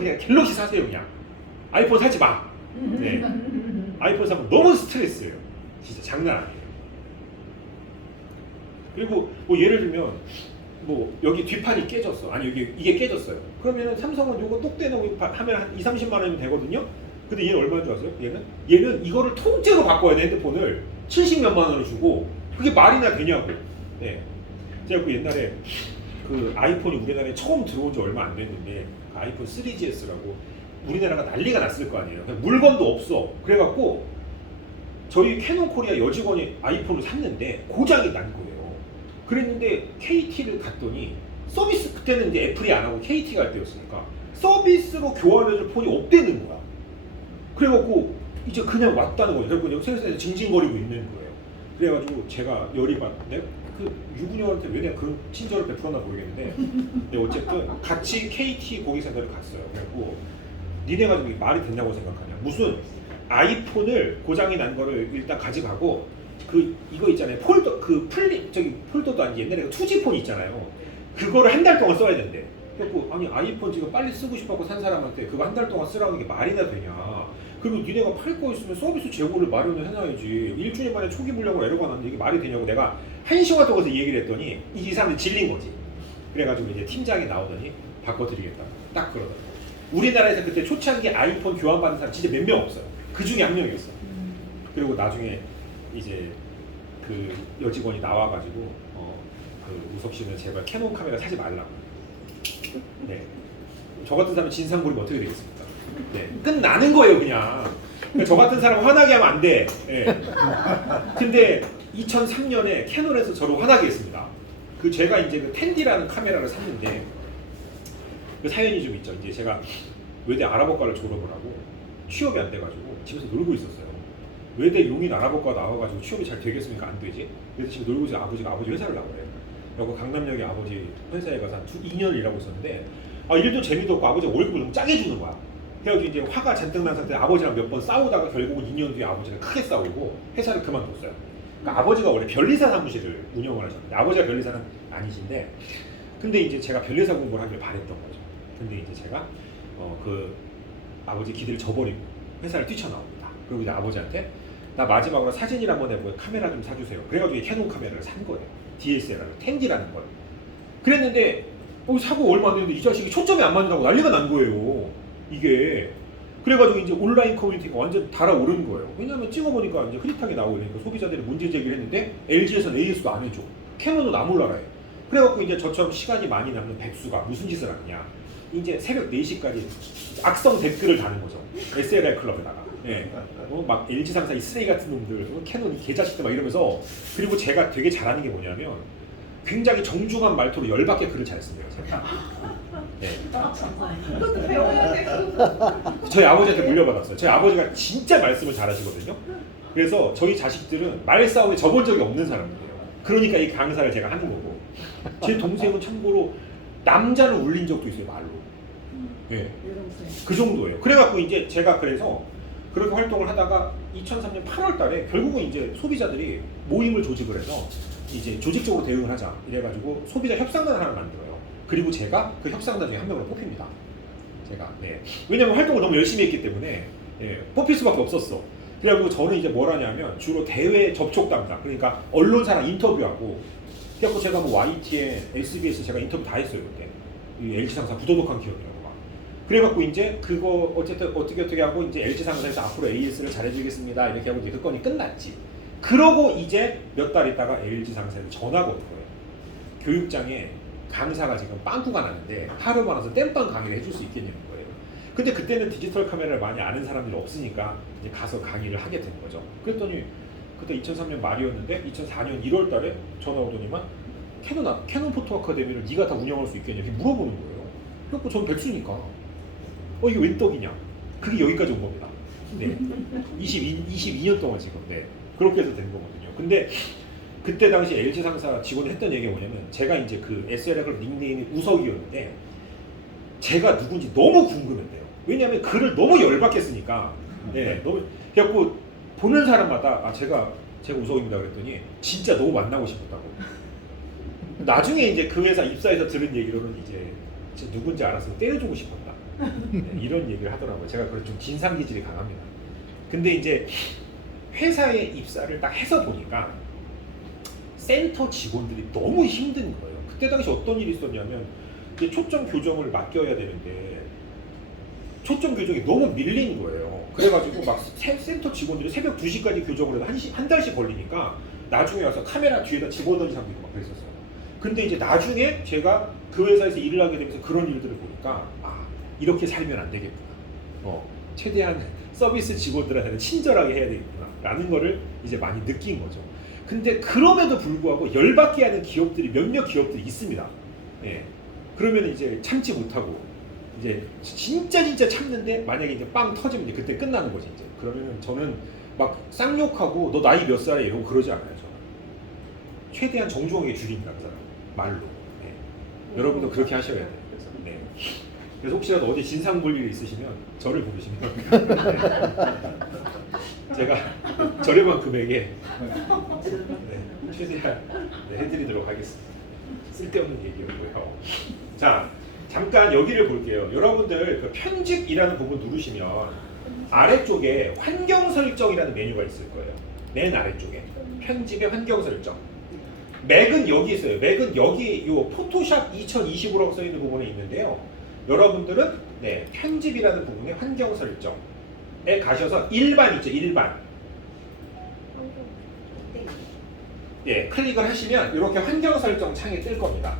그냥 갤럭시 사세요 그냥. 아이폰 사지 마. 네. 아이폰 사면 너무 스트레스예요. 진짜 장난 아니에요. 그리고 뭐 예를 들면 뭐 여기 뒷판이 깨졌어. 아니 여기 이게 깨졌어요. 그러면 삼성은 요거 똑 떼놓고 하면 한 2, 30만 원이면 되거든요. 근데 얘는 얼마인 줄 아세요? 얘는 이거를 통째로 바꿔야 돼. 핸드폰을 70몇만 원을 주고 그게 말이나 되냐고. 네. 제가 그 옛날에 그 아이폰이 우리나라에 처음 들어온 지 얼마 안 됐는데 그 아이폰 3GS라고 우리나라가 난리가 났을 거 아니에요. 물건도 없어. 그래갖고 저희 캐논 코리아 여직원이 아이폰을 샀는데 고장이 난 거예요. 그랬는데 KT를 갔더니 서비스, 그때는 이제 애플이 안 하고 KT가 할 때였으니까 서비스로 교환해줄 폰이 없대는 거야. 그래갖고 이제 그냥 왔다는 거죠. 그래서 생산에서 징징거리고 있는 거예요. 그래가지고 제가 열이 받네. 그 유부녀한테 왜 내가 그런 친절을 베풀었나 모르겠는데, 근데 어쨌든 같이 KT 고객센터를 갔어요. 그래갖고 니네가 좀 말이 된다고 생각하냐? 무슨 아이폰을 고장이 난 거를 일단 가져가고 그 이거 있잖아요. 폴더 그 플립 저기 폴더도 아니 옛날에 2G 폰 있잖아요. 그거를 한 달 동안 써야 된대. 그래갖고 아니 아이폰 지금 빨리 쓰고 싶어서 산 사람한테 그거 한 달 동안 쓰라는 게 말이나 되냐? 그리고 니네가 팔 거 있으면 서비스 재고를 마련을 해놔야지. 1주년 만에 초기 불량으로 에러가 났는데 이게 말이 되냐고 내가 1시간 동안 이 얘기를 했더니 이 사람들이 질린 거지. 그래가지고 이제 팀장이 나오더니 바꿔드리겠다. 딱 그러더라고. 우리나라에서 그때 초창기 아이폰 교환받는 사람 진짜 몇 명 없어요. 그 중에 한 명이었어. 그리고 나중에 이제 그 여직원이 나와가지고 그 우석 씨는 제발 캐논 카메라 사지 말라고. 네. 저 같은 사람은 진상 부리면 어떻게 되겠습니까? 네. 끝나는 거예요 그냥. 저 같은 사람 화나게 하면 안 돼. 네. 근데 2003년에 캐논에서 저를 화나게 했습니다. 그 제가 이제 그 텐디라는 카메라를 샀는데 그 사연이 좀 있죠. 이제 제가 외대 아랍어과를 졸업을 하고 취업이 안 돼가지고 집에서 놀고 있었어요. 외대 용인 아랍어과 나와가지고 취업이 잘 되겠습니까? 안 되지. 그래서 지금 놀고 있어. 아버지가 아버지 회사를 나오래요. 그리고 강남역에 아버지 회사에 가서 한 2년을 일하고 있었는데 일도 재미도 없고 아버지가 월급을 너무 짜게 주는 거야. 그래가지고 이제 화가 잔뜩 난 상태에 아버지랑 몇 번 싸우다가 결국은 2년 뒤에 아버지가 크게 싸우고 회사를 그만뒀어요. 그러니까 아버지가 원래 변리사 사무실을 운영을 하셨는데 아버지가 변리사는 아니신데 근데 이제 제가 변리사 공부를 하길 바랬던 거죠. 근데 이제 제가 그 아버지 기대를 저버리고 회사를 뛰쳐나옵니다. 그리고 이제 아버지한테 나 마지막으로 사진이나 한번 해보고 카메라 좀 사주세요. 그래가지고 캐논 카메라를 산 거예요. DSLR을 텐디라는 걸. 그랬는데 사고 얼마 안 됐는데 이 자식이 초점이 안 맞는다고 난리가 난 거예요. 이게. 그래가지고 이제 온라인 커뮤니티가 완전 달아오르는 거예요. 왜냐면 찍어보니까 이제 흐릿하게 나오니까 소비자들이 문제 제기를 했는데 LG에서는 AS도 안 해줘. 캐논은 나 몰라라 해. 그래갖고 이제 저처럼 시간이 많이 남는 백수가 무슨 짓을 하느냐. 이제 새벽 4시까지 악성 댓글을 다는 거죠. SLR 클럽에다가. 예. 막 LG 상사 이 쓰레기 같은 놈들, 캐논 이 개자식들 막 이러면서. 그리고 제가 되게 잘하는 게 뭐냐면 굉장히 정중한 말투로 열받게 글을 잘 씁니다. 제가. 네. 그것도 배워야 되고. 저희 아버지한테 물려받았어요. 저희 아버지가 진짜 말씀을 잘하시거든요. 그래서 저희 자식들은 말싸움에 져본 적이 없는 사람들이에요. 그러니까 이 강사를 제가 하는 거고. 제 동생은 참고로 남자를 울린 적도 있어요, 말로. 네. 그 정도예요. 그래갖고 이제 제가 그래서 그렇게 활동을 하다가 2003년 8월 달에 결국은 이제 소비자들이 모임을 조직을 해서 이제 조직적으로 대응을 하자. 이래가지고 소비자 협상단을 하나 만들어요. 그리고 제가 그 협상단 중에 한 명으로 뽑힙니다. 제가. 네. 왜냐면 활동을 너무 열심히 했기 때문에 뽑힐 수밖에 없었어. 그래가지고 저는 이제 뭘 하냐면 주로 대외 접촉 담당. 그러니까 언론사랑 인터뷰하고. 그래갖고 제가 뭐 YTN, SBS 제가 인터뷰 다 했어요 그때. 이 LG 상사 부도덕한 기업이라고 막. 그래갖고 이제 그거 어쨌든 어떻게 하고 이제 LG 상사에서 앞으로 AS를 잘해주겠습니다 이렇게 하고 이제 그 건이 끝났지. 그러고 이제 몇 달 있다가 LG 상사에서 전화가 온 거예요. 교육장에 강사가 지금 빵꾸가 나는데 하루만 와서 땜빵 강의를 해줄 수 있겠냐는 거예요. 근데 그때는 디지털 카메라를 많이 아는 사람들이 없으니까 이제 가서 강의를 하게 된 거죠. 그랬더니 그때 2003년 말이었는데 2004년 1월 달에 전화 오더니만 캐논 포토 아카데미를 네가 다 운영할 수 있겠냐 이렇게 물어보는 거예요. 그래서 전 백수니까 이게 웬 떡이냐. 그게 여기까지 온 겁니다. 네. 22년 동안 지금 그렇게 해서 된 거거든요. 근데 그때 당시 LG 상사 직원이 했던 얘기가 뭐냐면 제가 이제 그 SLR 닉네임이 우석이었는데 제가 누군지 너무 궁금했대요. 왜냐하면 글을 너무 열받게 쓰니까. 너무 그래갖고 보는 사람마다 제가 우석입니다 그랬더니 진짜 너무 만나고 싶었다고. 나중에 이제 그 회사 입사해서 들은 얘기로는 이제 누군지 알았으면 때려주고 싶었다. 네, 이런 얘기를 하더라고요. 제가 그런 좀 진상 기질이 강합니다. 근데 이제 회사에 입사를 딱 해서 보니까 센터 직원들이 너무 힘든 거예요. 그때 당시 어떤 일이 있었냐면 이제 초점 교정을 맡겨야 되는데 초점 교정이 너무 밀린 거예요. 그래가지고 막 센터 직원들이 새벽 2시까지 교정을 해도 한 달씩 걸리니까 나중에 와서 카메라 뒤에다 집어넣은 사람도 있고 막 그랬었어요. 근데 이제 나중에 제가 그 회사에서 일을 하게 되면서 그런 일들을 보니까 아, 이렇게 살면 안 되겠구나. 최대한 서비스 직원들한테는 친절하게 해야 되겠구나 라는 거를 이제 많이 느낀 거죠. 근데 그럼에도 불구하고 열받게 하는 기업들이 몇몇 기업들이 있습니다. 예. 그러면 이제 참지 못하고 이제 진짜 참는데 만약에 이제 빵 터지면 이제 그때 끝나는 거지 이제. 그러면은 저는 막 쌍욕하고 너 나이 몇 살이야 이러고 그러지 않아요. 저는 최대한 정중하게 죽입니다 그 사람 말로. 네. 여러분도 그렇게 하셔야 돼요. 네. 그래서 혹시라도 어디 진상볼일이 있으시면 저를 부르시면 제가 저렴한 금액에 네, 최대한 해드리도록 하겠습니다. 쓸데없는 얘기였고요. 자, 잠깐 여기를 볼게요. 여러분들 그 편집이라는 부분 누르시면 아래쪽에 환경 설정이라는 메뉴가 있을 거예요. 맨 아래쪽에 편집의 환경 설정. 맥은 여기 있어요. 맥은 여기 요 포토샵 2025라고 써 있는 부분에 있는데요. 여러분들은 네, 편집이라는 부분의 환경 설정에 가셔서 일반 있죠, 일반. 예, 클릭을 하시면 이렇게 환경 설정 창이 뜰 겁니다.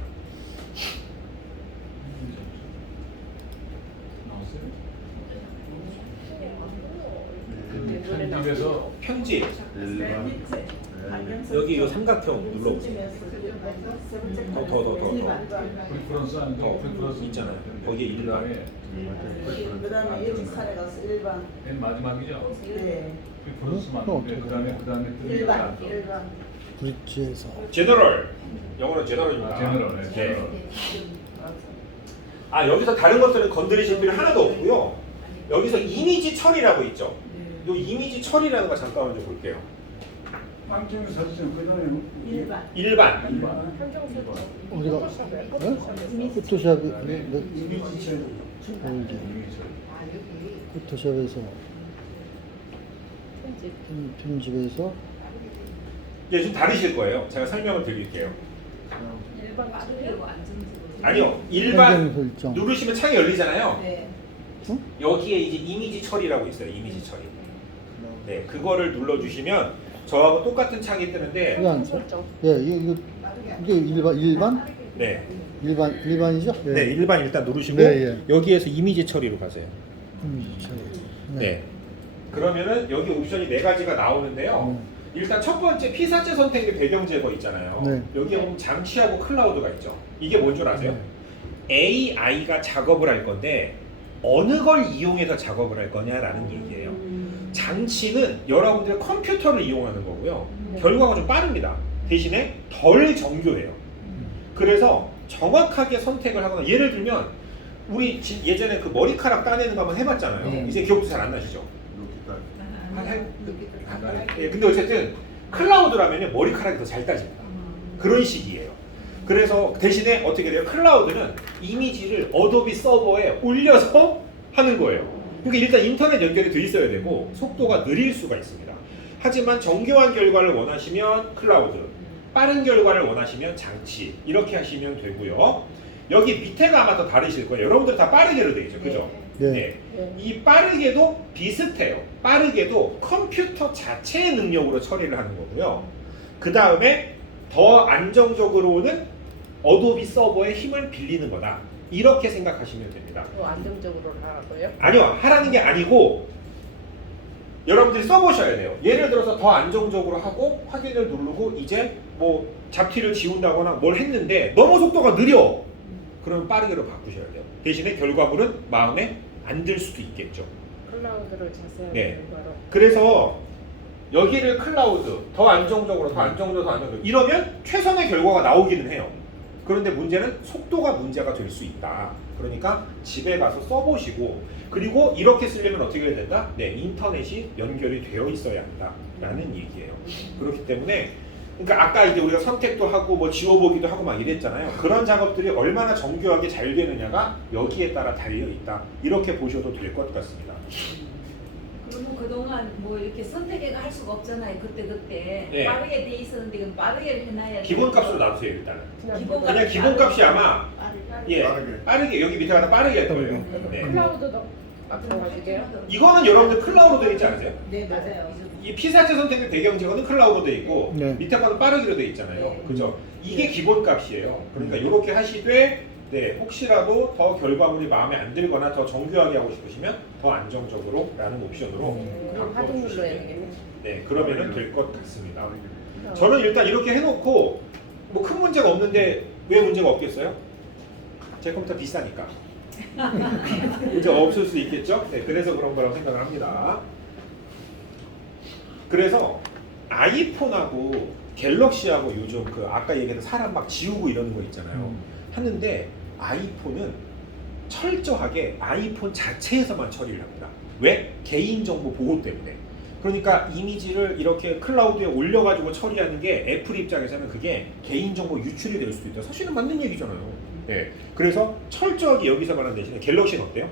편집에서 편집 여기 이 삼각형 눌러보세요. 더 프리퍼런스 하는 거 프리퍼런스 있잖아요. 거기에 일반. 그다음에 예직산에 가서 일반. 맨 마지막이죠. 네. 프리퍼런스 맞는데 그다음에 일반. 브릿지에서 제너럴. 영어로 제너럴입니다. 제너럴. 네. 제너럴. 아, 여기서 다른 것들은 건드리실 필요 하나도 없고요. 여기서 이미지 처리라고 있죠. 이 이미지 처리라는 거 잠깐만 좀 볼게요. 환경 설정 그다음에 일반. 일반. 어디가 포토샵이 이미지 처리. 포토샵에서 편집에서 예, 좀 다르실 거예요. 제가 설명을 드릴게요. 일반 빠르고 안전지고. 아니요, 일반 환경 설정. 누르시면 창이 열리잖아요. 네. 여기에 이제 이미지 처리라고 있어요. 이미지 처리. 네, 그거를 눌러주시면 저하고 똑같은 창이 뜨는데, 이거 안 써? 예, 이게 일반 네, 일반이죠? 예. 네, 일반 일단 누르시고 네, 예. 여기에서 이미지 처리로 가세요. 네. 네. 그러면은 여기 옵션이 4가지가 나오는데요. 일단 첫 번째 피사체 선택의 배경 제거 있잖아요. 네. 여기에 보면 장치하고 클라우드가 있죠. 이게 뭔 줄 아세요? AI가 작업을 할 건데 어느 걸 이용해서 작업을 할 거냐라는 얘기예요. 장치는 여러분들의 컴퓨터를 이용하는 거고요. 결과가 좀 빠릅니다. 대신에 덜 정교해요. 그래서 정확하게 선택을 하거나, 예를 들면 우리 예전에 그 머리카락 따내는 거 한번 해봤잖아요. 이제 기억도 잘 안 나시죠? 예, 근데 어쨌든 클라우드라면 머리카락이 더 잘 따집니다. 그런 식이에요. 그래서 대신에 어떻게 돼요? 클라우드는 이미지를 어도비 서버에 올려서 하는 거예요. 그러니까 일단 인터넷 연결이 돼 있어야 되고 속도가 느릴 수가 있습니다. 하지만 정교한 결과를 원하시면 클라우드, 빠른 결과를 원하시면 장치, 이렇게 하시면 되고요. 여기 밑에가 아마 더 다르실 거예요. 여러분들 다 빠르게로 돼 있죠, 그죠? 네. 이 빠르게도 비슷해요. 빠르게도 컴퓨터 자체의 능력으로 처리를 하는 거고요. 그 다음에 더 안정적으로는 어도비 서버의 힘을 빌리는 거다. 이렇게 생각하시면 됩니다. 또 안정적으로 하라고요? 아니요, 하라는 게 아니고 여러분들이 써보셔야 돼요. 예를 들어서 더 안정적으로 하고 확인을 누르고 이제 뭐 잡티를 지운다거나 뭘 했는데 너무 속도가 느려. 그러면 빠르게로 바꾸셔야 돼요. 대신에 결과물은 마음에 안 들 수도 있겠죠. 클라우드를 자세하게 네. 결과로. 그래서 여기를 클라우드, 더 안정적으로, 더 안정적으로, 더 안정적으로 이러면 최선의 결과가 나오기는 해요. 그런데 문제는 속도가 문제가 될 수 있다. 그러니까 집에 가서 써보시고, 그리고 이렇게 쓰려면 어떻게 해야 된다? 네, 인터넷이 연결이 되어 있어야 한다 라는 얘기예요. 그렇기 때문에 그러니까 아까 이제 우리가 선택도 하고 뭐 지워보기도 하고 막 이랬잖아요. 그런 작업들이 얼마나 정교하게 잘 되느냐가 여기에 따라 달려 있다. 이렇게 보셔도 될 것 같습니다. 그러면 그동안 뭐 이렇게 선택해가 할 수가 없잖아요. 그때 네. 빠르게 돼 있었는데 그럼 빠르게 해놔야 기본값으로 놔두세요 일단은. 그냥 기본값 기본값이 아마 예 빠르게. 빠르게 여기 밑에 가다 빠르게 할 거예요. 네. 클라우드도 마찬가지게요. 이거는 여러분들 클라우드로 되어 있지 않으세요? 네 맞아요. 이 피사체 선택의 배경지어는 클라우드로 되어 있고 네. 밑에 거는 빠르기로 되어 있잖아요. 네. 그죠? 이게 기본값이에요. 그러니까 이렇게 하시되 네, 혹시라도 더 결과물이 마음에 안 들거나 더 정교하게 하고 싶으시면 더 안정적으로 라는 옵션으로 하등 눌러야 되겠네. 네, 그러면은 될 것 같습니다. 저는 일단 이렇게 해놓고 뭐 큰 문제가 없는데 왜 문제가 없겠어요? 제 컴퓨터 비싸니까. 문제 없을 수 있겠죠? 네, 그래서 그런 거라고 생각을 합니다. 그래서 아이폰하고 갤럭시하고 요즘 그 아까 얘기했던 사람 막 지우고 이러는 거 있잖아요. 하는데 아이폰은 철저하게 아이폰 자체에서만 처리를 합니다. 왜? 개인정보 보호 때문에. 그러니까 이미지를 이렇게 클라우드에 올려가지고 처리하는 게 애플 입장에서는 그게 개인정보 유출이 될 수도 있다. 사실은 맞는 얘기잖아요. 네. 그래서 철저하게 여기서만 하는 대신에 갤럭시는 어때요?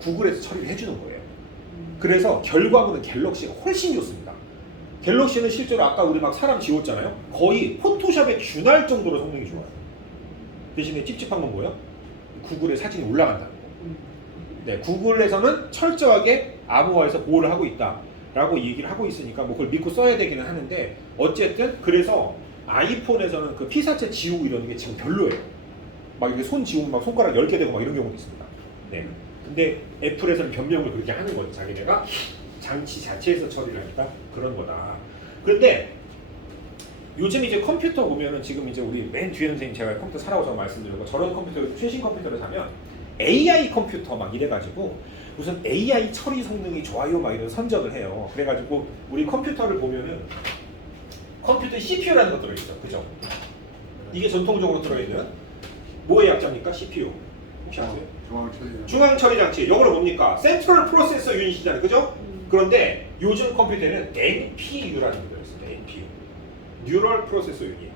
구글에서 처리를 해주는 거예요. 그래서 결과물은 갤럭시가 훨씬 좋습니다. 갤럭시는 실제로 아까 우리 막 사람 지웠잖아요. 거의 포토샵에 준할 정도로 성능이 좋아요. 대신에 찝찝한 건 뭐예요? 구글에 사진이 올라간다는 거. 네, 구글에서는 철저하게 암호화해서 보호를 하고 있다라고 얘기를 하고 있으니까 뭐 그걸 믿고 써야 되기는 하는데 어쨌든 그래서 아이폰에서는 그 피사체 지우고 이러는 게 지금 별로예요. 막 이렇게 손 지우면 막 손가락 10개 되고 막 이런 경우도 있습니다. 네. 근데 애플에서는 변명을 그렇게 하는 거죠. 자기네가 장치 자체에서 처리를 하니까 그런 거다. 그런데 요즘 이제 컴퓨터 보면은 지금 이제 우리 맨 뒤에 선생님 제가 컴퓨터 사라고 저 말씀드리고 저런 컴퓨터 최신 컴퓨터를 사면 AI 컴퓨터 막 이래가지고 무슨 AI 처리 성능이 좋아요 막 이런 선적을 해요. 그래가지고 우리 컴퓨터를 보면은 컴퓨터에 CPU라는 거 들어있죠, 그죠? 이게 전통적으로 들어있는 뭐의 약자입니까? CPU. 혹시 아세요? 중앙 처리 장치. 영어로 뭡니까? 센트럴 프로세서 유닛이잖아요, 그죠? 그런데 요즘 컴퓨터에는 NPU라는 게 들어있습니다. NPU. 뉴럴 프로세서 유닛.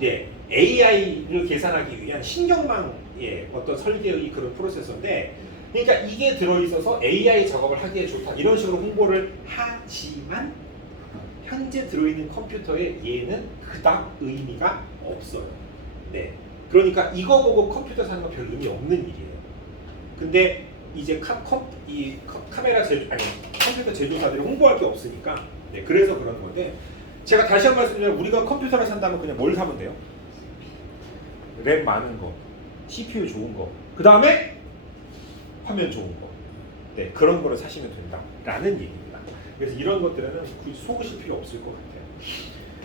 네, AI를 계산하기 위한 신경망의 어떤 설계의 그런 프로세서인데, 그러니까 이게 들어있어서 AI 작업을 하기에 좋다 이런 식으로 홍보를 하지만 현재 들어있는 컴퓨터에 얘는 그닥 의미가 없어요. 네, 그러니까 이거 보고 컴퓨터 사는 건 별 의미 없는 일이에요. 근데 이제 카메라 제조 아니 컴퓨터 제조사들이 홍보할 게 없으니까 네, 그래서 그런 건데. 제가 다시 한 번 말씀드리면 우리가 컴퓨터를 산다면 그냥 뭘 사면 돼요? 램 많은 거, CPU 좋은 거, 그 다음에 화면 좋은 거, 네 그런 거를 사시면 된다라는 얘기입니다. 그래서 이런 것들은 굳이 속으실 필요 없을 것 같아요.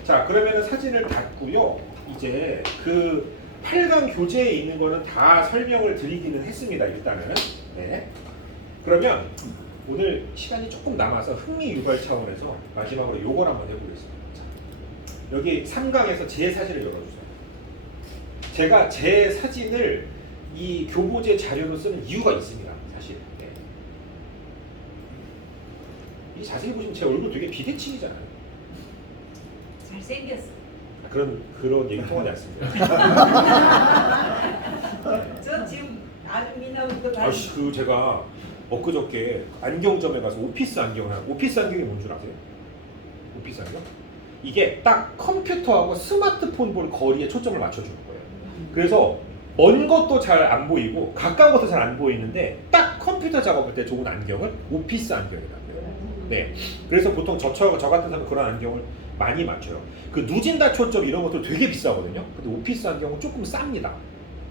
자, 그러면은 사진을 닫고요. 이제 그 8강 교재에 있는 거는 다 설명을 드리기는 했습니다. 일단은. 네. 그러면 오늘 시간이 조금 남아서 흥미 유발 차원에서 마지막으로 요걸 한번 해보겠습니다. 여기 3강에서 제 사진을 열어주세요. 제가 제 사진을 이 교보제 자료로 쓰는 이유가 있습니다. 사실. 네. 이 자세히 보시면 제 얼굴 되게 비대칭이잖아요. 잘생겼어. 그런 얘기 통하지 않습니다. 저 지금 아주 미나는 거 다. 아씨 그 제가 엊그저께 안경점에 가서 오피스 안경을 오피스 안경이 뭔 줄 아세요? 오피스 안경? 이게 딱 컴퓨터하고 스마트폰 볼 거리에 초점을 맞춰주는 거예요. 그래서 먼 것도 잘 안 보이고 가까운 것도 잘 안 보이는데 딱 컴퓨터 작업할 때 좋은 안경을 오피스 안경이라고 해요. 네. 그래서 보통 저 같은 사람은 그런 안경을 많이 맞춰요. 그 누진다 초점 이런 것도 되게 비싸거든요. 근데 오피스 안경은 조금 쌉니다.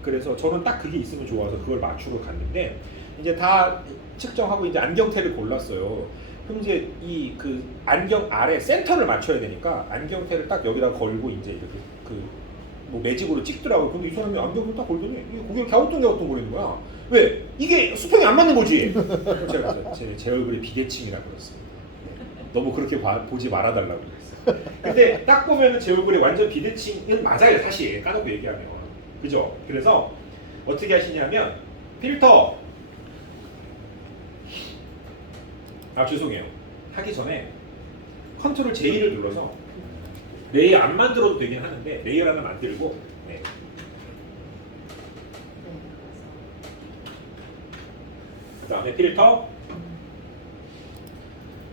그래서 저는 딱 그게 있으면 좋아서 그걸 맞추고 갔는데 이제 다 측정하고 이제 안경테를 골랐어요. 그럼 이제 이 그 안경 아래 센터를 맞춰야 되니까 안경테를 딱 여기다 걸고 이제 이렇게 뭐 매직으로 찍더라고요. 근데 이 사람이 안경을 딱 걸더니 이게 고개를 갸우뚱갸우뚱 거리는 거야. 왜? 이게 수평이 안 맞는 거지. 제가 제 얼굴이 비대칭이라 그렇습니다. 너무 그렇게 보지 말아달라고 그랬어요. 근데 딱 보면은 제 얼굴이 완전 비대칭은 맞아요, 사실 까놓고 얘기하면. 그죠? 그래서 어떻게 하시냐면 필터. 죄송해요. 하기 전에 컨트롤 J를 눌러서 레이어 안 만들어도 되긴 하는데 레이어 하나 만들고 네. 그 다음에 필터,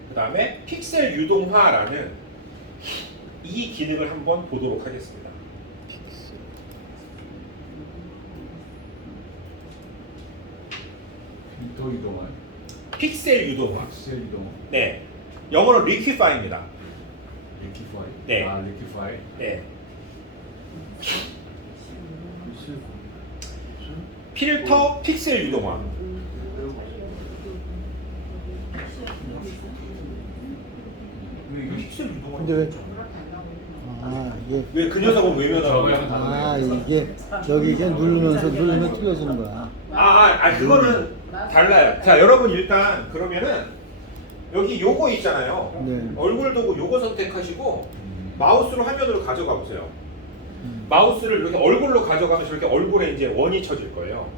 그 다음에 픽셀 유동화라는 이 기능을 한번 보도록 하겠습니다. 필터 이동화, 픽셀 유동화. 픽셀 이동화, 네, 영어로 liquify입니다. 리키파이. 네. 아, 리키파이. 네. 필터 픽셀 유동화. 왜 이거 픽셀 유동화? 근데 왜? 이게 왜 그 녀석은 외면하고? 이게 여기 이게 누르면 틀려지는 거야. 그거는 달라요. 자, 여러분 일단 그러면은 여기 요거 있잖아요. 네. 얼굴 도구 요거 선택하시고 마우스로 화면으로 가져가 보세요. 마우스를 이렇게 얼굴로 가져가면 저렇게 얼굴에 이제 원이 쳐질 거예요.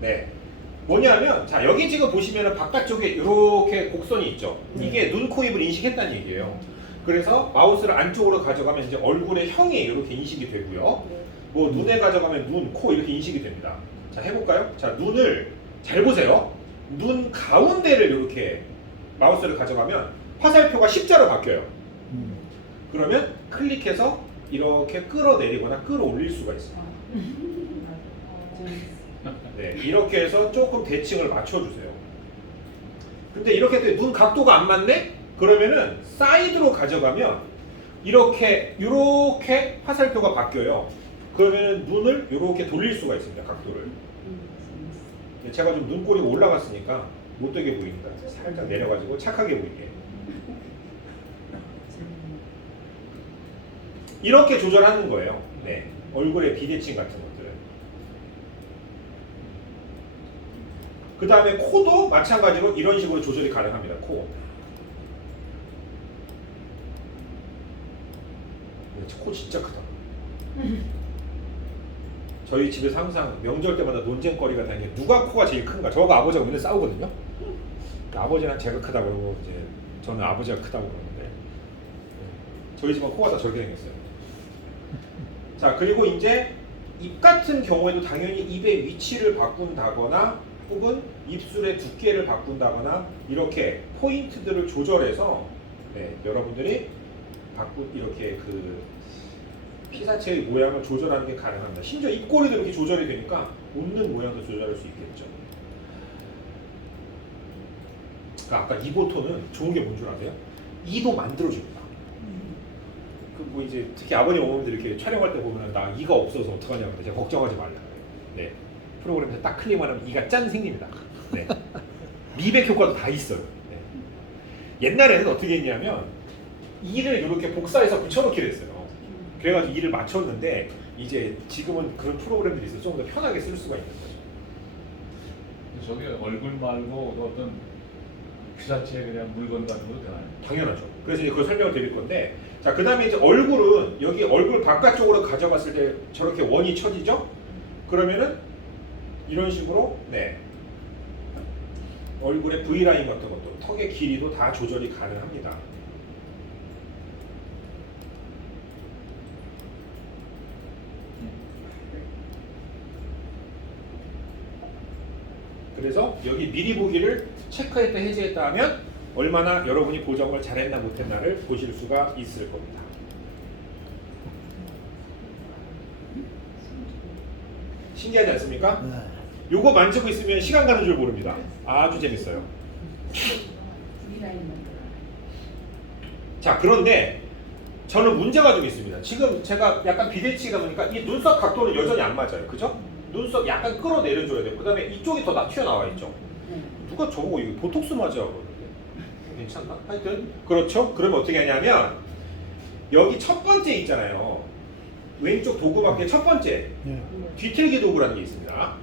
네. 뭐냐면 자, 여기 지금 보시면은 바깥쪽에 이렇게 곡선이 있죠. 이게 눈, 코, 입을 인식했다는 얘기예요. 그래서 마우스를 안쪽으로 가져가면 이제 얼굴의 형이 이렇게 인식이 되고요. 뭐 눈에 가져가면 눈, 코 이렇게 인식이 됩니다. 자, 해볼까요? 자, 눈을 잘 보세요. 눈 가운데를 이렇게 마우스를 가져가면 화살표가 십자로 바뀌어요. 그러면 클릭해서 이렇게 끌어내리거나 끌어올릴 수가 있어요. 네, 이렇게 해서 조금 대칭을 맞춰주세요. 근데 이렇게 눈 각도가 안 맞네? 그러면은 사이드로 가져가면 이렇게 화살표가 바뀌어요. 그러면은 눈을 이렇게 돌릴 수가 있습니다. 각도를. 제가 좀 눈꼬리가 올라갔으니까 못되게 보입니다. 살짝 내려가지고 착하게 보이게. 이렇게 조절하는 거예요. 네, 얼굴의 비대칭 같은 것들은. 그 다음에 코도 마찬가지로 이런 식으로 조절이 가능합니다. 코. 코 진짜 크다. 저희 집에서 항상 명절 때마다 논쟁거리가 되는 게 누가 코가 제일 큰가. 저하고 아버지가 맨날 싸우거든요. 아버지는 제가 크다고 그러고 이제 저는 아버지가 크다고 그러는데 저희 집은 코가 다 저렇게 생겼어요. 자, 그리고 이제 입 같은 경우에도 당연히 입의 위치를 바꾼다거나 혹은 입술의 두께를 바꾼다거나 이렇게 포인트들을 조절해서 여러분들이 이렇게 그 피사체의 모양을 조절하는 게 가능합니다. 심지어 입꼬리도 이렇게 조절이 되니까 웃는 모양도 조절할 수 있겠죠. 그러니까 아까 이보토는 좋은 게 뭔 줄 아세요? 이도 만들어줍니다. 그 뭐 이제 특히 아버님 어머님들 이렇게 촬영할 때 보면 나 이가 없어서 어떡하냐고 제가 걱정하지 말라. 네, 프로그램에서 딱 클릭하면 이가 짠 생깁니다. 네, 미백 효과도 다 있어요. 네. 옛날에는 어떻게 했냐면 이를 이렇게 복사해서 붙여놓기로 했어요. 그래가지고 이를 맞췄는데 이제 지금은 그런 프로그램들이 있어서 좀 더 편하게 쓸 수가 있는 거죠. 저게 얼굴 말고 어떤 피사체 그냥 물건 같은 것도 되나요? 당연하죠. 그래서 이제 그걸 설명을 드릴 건데, 자, 그 다음에 이제 얼굴은 여기 얼굴 바깥쪽으로 가져갔을 때 저렇게 원이 쳐지죠? 그러면은 이런 식으로 얼굴의 V라인 같은 것도 턱의 길이도 다 조절이 가능합니다. 그래서 여기 미리 보기를 체크했다 해제했다 하면 얼마나 여러분이 보정을 잘했나 못했나를 보실 수가 있을 겁니다. 신기하지 않습니까? 요거 만지고 있으면 시간 가는 줄 모릅니다. 아주 재밌어요. 자, 그런데 저는 문제가 좀 있습니다. 지금 제가 약간 비대칭이다 보니까 이 눈썹 각도는 여전히 안 맞아요. 그죠? 눈썹 약간 끌어내려줘야 돼요. 그 다음에 이쪽이 더 튀어나와 있죠. 누가 저보고 이거 보톡스 맞아 그러는데 괜찮나? 하여튼 그렇죠. 그러면 어떻게 하냐면 여기 첫 번째 있잖아요. 왼쪽 도구밖에 첫 번째 뒤틀기 도구라는 게 있습니다.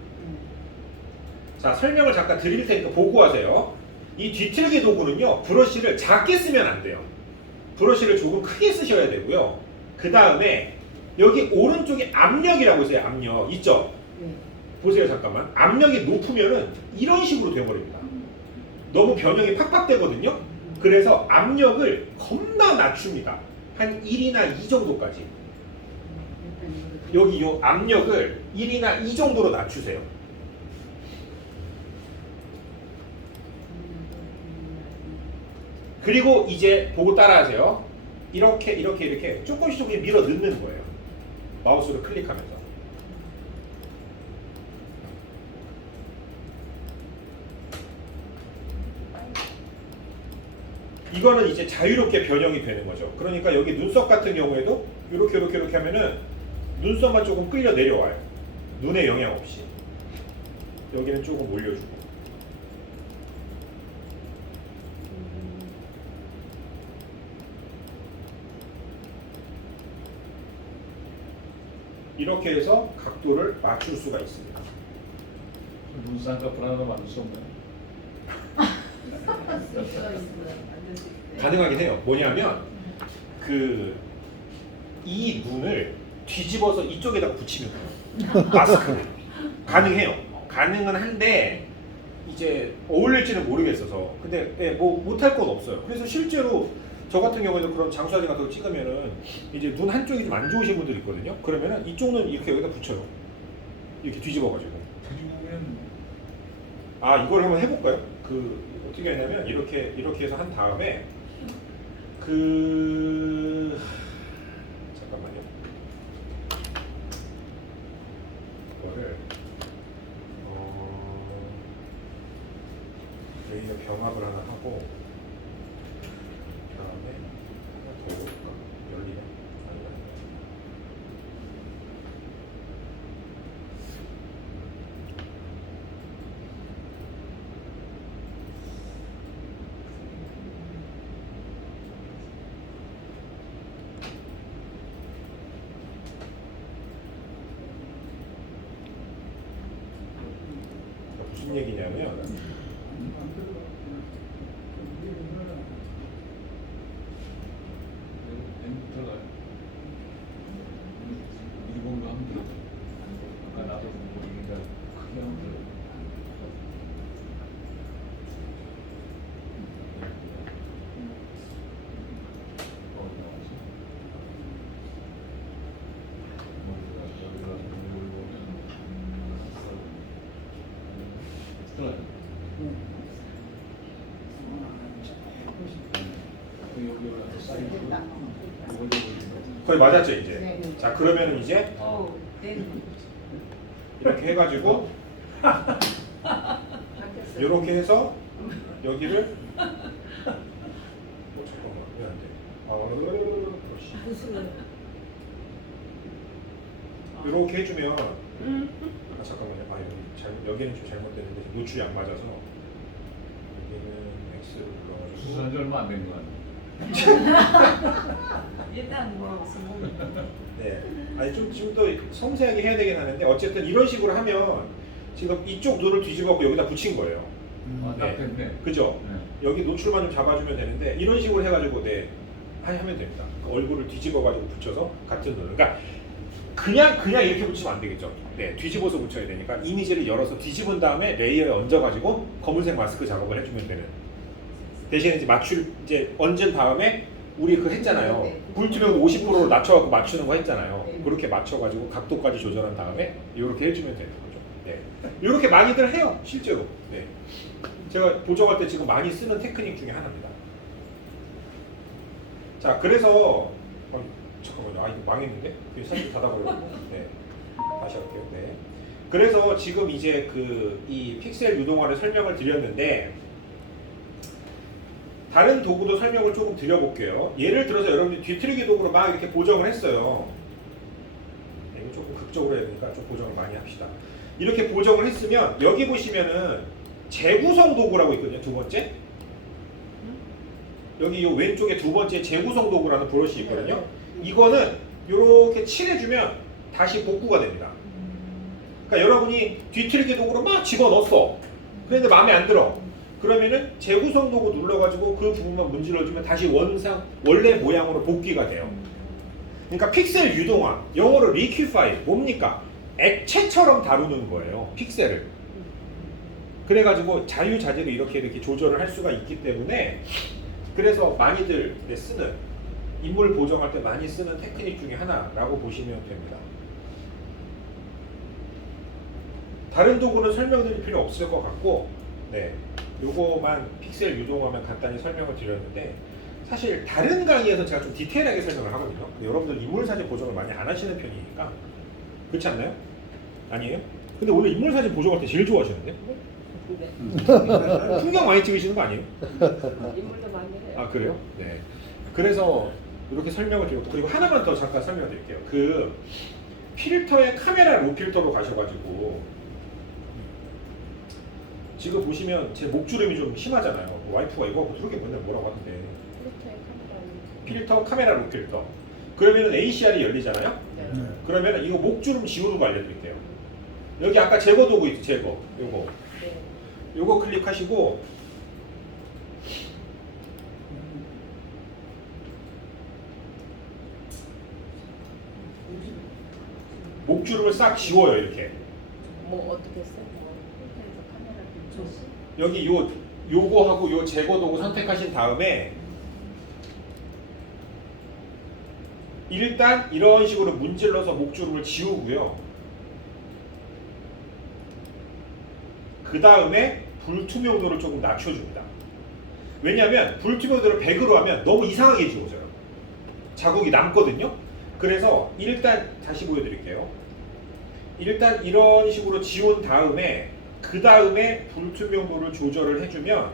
자, 설명을 잠깐 드릴 테니까 보고 하세요. 이 뒤틀기 도구는요, 브러쉬를 작게 쓰면 안 돼요. 브러쉬를 조금 크게 쓰셔야 되고요. 그 다음에 여기 오른쪽에 압력이라고 있어요. 압력 있죠? 보세요. 잠깐만. 압력이 높으면은 이런 식으로 되어버립니다. 너무 변형이 팍팍 되거든요. 그래서 압력을 겁나 낮춥니다. 한 1이나 2 정도까지. 여기 요 압력을 1이나 2 정도로 낮추세요. 그리고 이제 보고 따라하세요. 이렇게 조금씩 밀어 넣는 거예요. 마우스로 클릭하면서. 이거는 이제 자유롭게 변형이 되는 거죠. 그러니까 여기 눈썹 같은 경우에도 이렇게 하면은 눈썹만 조금 끌려 내려와요. 눈에 영향 없이. 여기는 조금 올려주고. 이렇게 해서 각도를 맞출 수가 있습니다. 눈쌍꺼풀 하나 만들 수 없나요? 가능하긴 해요. 뭐냐면 이 눈을 뒤집어서 이쪽에다가 붙이면 돼요. 마스크를. 가능해요. 가능은 한데 이제 어울릴지는 모르겠어서. 근데 예, 뭐 못할 건 없어요. 그래서 실제로 저 같은 경우에도 그런 장수사진 같은 거 찍으면은 이제 눈 한쪽이 좀 안 좋으신 분들이 있거든요. 그러면은 이쪽 눈 이렇게 여기다 붙여요. 이렇게 뒤집어가지고. 뒤집으면 아, 이걸 한번 해볼까요? 어떻게 하냐면 이렇게 해서 한 다음에 잠깐만요. 이거를 레이어 병합을 하나 하고 그다음에 하나 더 해볼까? 열리네. 아니네. 무슨 얘기냐면 엔터가 일본가 하면 되죠. 아까 나도 모르니까 크게 하면 돼요. 거의 맞았죠 이제. 네. 자 그러면 이제 네. 이렇게 해가지고 이렇게 해서 여기를 잠깐만 왜 안 돼? 이렇게 해주면 잠깐만요. 여기는 좀 잘못됐는데 노출이 안 맞아서 여기는 X를 눌러가지고 수술한 지 얼마 안 된 거 아니에요? 일단 뭐 성공. 네. 아니 좀 더 섬세하게 해야 되긴 하는데 어쨌든 이런 식으로 하면 지금 이쪽 눈을 뒤집어갖고 여기다 붙인 거예요. 딱 됐네. 그죠? 네. 여기 노출만 좀 잡아주면 되는데 이런 식으로 해가지고 하면 됩니다. 얼굴을 뒤집어가지고 붙여서 같은 눈을. 그러니까 그냥 이렇게 붙이면 안 되겠죠. 네, 뒤집어서 붙여야 되니까 이미지를 열어서 뒤집은 다음에 레이어에 얹어가지고 검은색 마스크 작업을 해주면 되는. 대신에 이제 얹은 다음에 우리 했잖아요. 네. 불투명도 50%로 낮춰갖고 맞추는 거 했잖아요. 네. 그렇게 맞춰가지고 각도까지 조절한 다음에 이렇게 해주면 되는 거죠. 네, 이렇게 많이들 해요, 실제로. 네, 제가 보정할 때 지금 많이 쓰는 테크닉 중에 하나입니다. 자, 그래서 잠깐만요. 이거 망했는데? 사이트 닫아버렸고. 네, 다시 할게요. 네. 그래서 지금 이제 이 픽셀 유동화를 설명을 드렸는데. 다른 도구도 설명을 조금 드려볼게요. 예를 들어서 여러분들이 뒤틀기 도구로 막 이렇게 보정을 했어요. 이거 조금 극적으로 해야 되니까 좀 보정을 많이 합시다. 이렇게 보정을 했으면 여기 보시면은 재구성 도구라고 있거든요. 두 번째. 여기 이 왼쪽에 두 번째 재구성 도구라는 브러쉬 있거든요. 이거는 이렇게 칠해주면 다시 복구가 됩니다. 그러니까 여러분이 뒤틀기 도구로 막 집어넣었어. 그런데 마음에 안 들어. 그러면은 재구성 도구 눌러가지고 그 부분만 문질러주면 다시 원래 모양으로 복귀가 돼요. 그러니까 픽셀 유동화, 영어로 리퀴파이, 뭡니까? 액체처럼 다루는 거예요, 픽셀을. 그래가지고 자유자재로 이렇게 조절을 할 수가 있기 때문에 그래서 많이들 쓰는 인물 보정할 때 많이 쓰는 테크닉 중에 하나라고 보시면 됩니다. 다른 도구는 설명드릴 필요 없을 것 같고, 네, 요거만 픽셀 유동화면 간단히 설명을 드렸는데, 사실 다른 강의에서 제가 좀 디테일하게 설명을 하거든요. 근데 여러분들 인물사진 보정을 많이 안 하시는 편이니까. 그렇지 않나요? 아니에요? 근데 원래 인물사진 보정할 때 제일 좋아하시는데? 네. 풍경 많이 찍으시는 거 아니에요? 인물도 많이 해요. 아 그래요? 네. 그래서 이렇게 설명을 드렸고, 그리고 하나만 더 잠깐 설명을 드릴게요. 그 필터에 카메라 로 필터로 가셔가지고 지금 보시면 제 목주름이 좀 심하잖아요. 와이프가 이거 그렇게 맨날 뭐라고 하는데, 필터 카메라 로 필터. 그러면은 ACR이 열리잖아요. 네. 그러면은 이거 목주름 지우는 거 알려드릴게요. 여기 아까 제거 도구 있죠, 제거. 요거. 네. 요거 클릭하시고 목주름을 싹 지워요, 이렇게. 뭐 어떻게 써? 여기 요거하고 요 제거 도구 선택하신 다음에 일단 이런 식으로 문질러서 목주름을 지우고요. 그 다음에 불투명도를 조금 낮춰줍니다. 왜냐하면 불투명도를 100으로 하면 너무 이상하게 지워져요. 자국이 남거든요. 그래서 일단 다시 보여드릴게요. 일단 이런 식으로 지운 다음에 그 다음에 불투명도를 조절을 해주면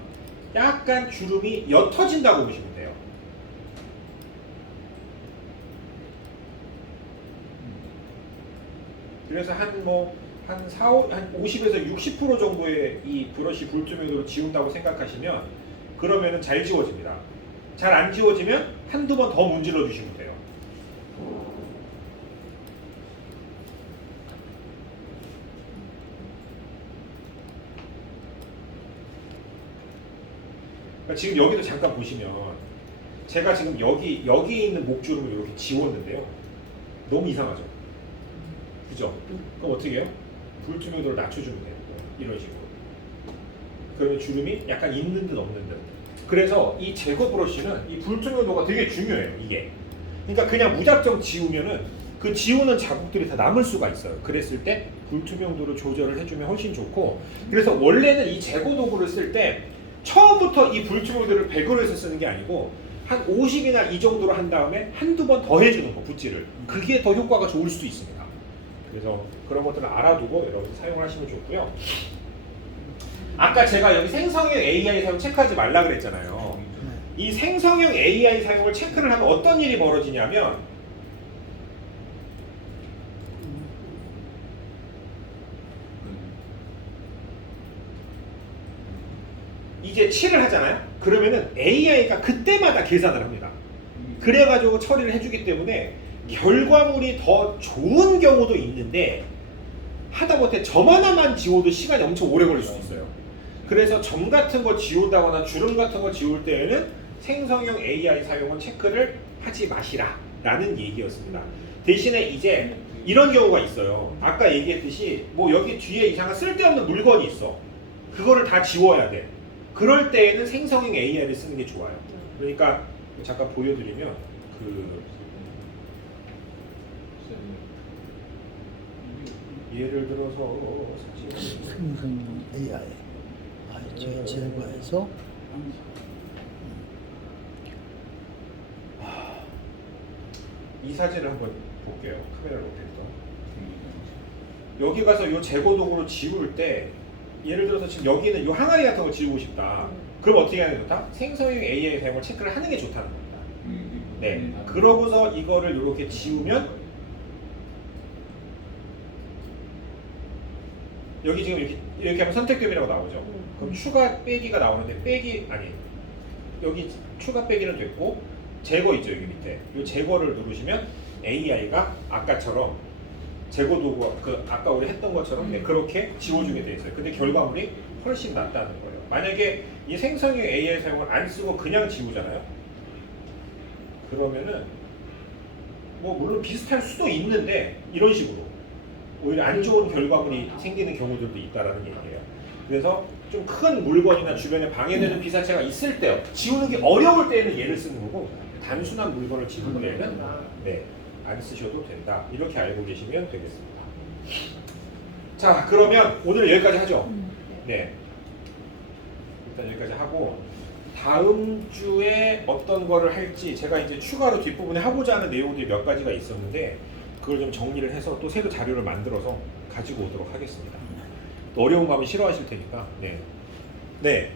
약간 주름이 옅어진다고 보시면 돼요. 그래서 한 50에서 60% 정도의 이 브러쉬 불투명도를 지운다고 생각하시면 그러면은 잘 지워집니다. 잘 안 지워지면 한두 번 더 문질러 주시면 돼요. 그러니까 지금 여기도 잠깐 보시면 제가 지금 여기 있는 목주름을 이렇게 지웠는데요. 너무 이상하죠? 그죠? 그럼 어떻게 해요? 불투명도를 낮춰주면 돼요. 이런 식으로. 그러면 주름이 약간 있는 듯 없는 듯. 그래서 이 제거 브러쉬는 이 불투명도가 되게 중요해요. 이게. 그러니까 그냥 무작정 지우면은 그 지우는 자국들이 다 남을 수가 있어요. 그랬을 때 불투명도를 조절을 해주면 훨씬 좋고, 그래서 원래는 이 제거 도구를 쓸 때 처음부터 이 불투명도를 100으로 해서 쓰는 게 아니고 한 50이나 이 정도로 한 다음에 한두 번 더 해주는 거, 붓질을. 그게 더 효과가 좋을 수도 있습니다. 그래서 그런 것들을 알아두고 여러분 사용하시면 좋고요. 아까 제가 여기 생성형 AI 사용 체크하지 말라 그랬잖아요. 이 생성형 AI 사용을 체크를 하면 어떤 일이 벌어지냐면 이제 칠을 하잖아요. 그러면은 AI가 그때마다 계산을 합니다. 그래가지고 처리를 해주기 때문에 결과물이 더 좋은 경우도 있는데 하다못해 점 하나만 지워도 시간이 엄청 오래 걸릴 수도 있어요. 그래서 점 같은 거 지운다거나 주름 같은 거 지울 때에는 생성형 AI 사용은 체크를 하지 마시라 라는 얘기였습니다. 대신에 이제 이런 경우가 있어요. 아까 얘기했듯이 뭐 여기 뒤에 이상한 쓸데없는 물건이 있어. 그거를 다 지워야 돼. 그럴 때에는 생성형 AI를 쓰는 게 좋아요. 그러니까 잠깐 보여드리면 예를 들어서 생성 AI 제거해서 이 사진을 한번 볼게요. 카메라 로테이터. 여기 가서 이 제거 도구로 지울 때 예를 들어서 지금 여기는 이 항아리 같은 거 지우고 싶다. 그럼 어떻게 하는 게 좋다? 생성형 AI 사용을 체크를 하는 게 좋다는 겁니다. 네. 그러고서 이거를 이렇게 지우면 여기 지금 이렇게 하면 선택됨이라고 나오죠. 그럼 추가 빼기가 나오는데 빼기 아니 여기 추가 빼기는 됐고 제거 있죠, 여기 밑에. 이 제거를 누르시면 AI가 아까처럼 제거 도구 아까 우리 했던 것처럼 네, 그렇게 지워주게 돼 있어요. 근데 결과물이 훨씬 낫다는 거예요. 만약에 이 생성형 AI 사용을 안 쓰고 그냥 지우잖아요. 그러면은 뭐 물론 비슷할 수도 있는데 이런 식으로 오히려 안 좋은 결과물이 생기는 경우들도 있다라는 얘기예요. 그래서 좀 큰 물건이나 주변에 방해되는 피사체가 있을 때요. 지우기 어려울 때에는 얘를 쓰는 거고 단순한 물건을 지우는 데는 네, 안 쓰셔도 된다. 이렇게 알고 계시면 되겠습니다. 자, 그러면 오늘 여기까지 하죠. 네. 일단 여기까지 하고 다음 주에 어떤 거를 할지 제가 이제 추가로 뒷부분에 하고자 하는 내용들이 몇 가지가 있었는데 그걸 좀 정리를 해서 또 새로 자료를 만들어서 가지고 오도록 하겠습니다. 또 어려운 거 하면 싫어하실 테니까. 네. 네.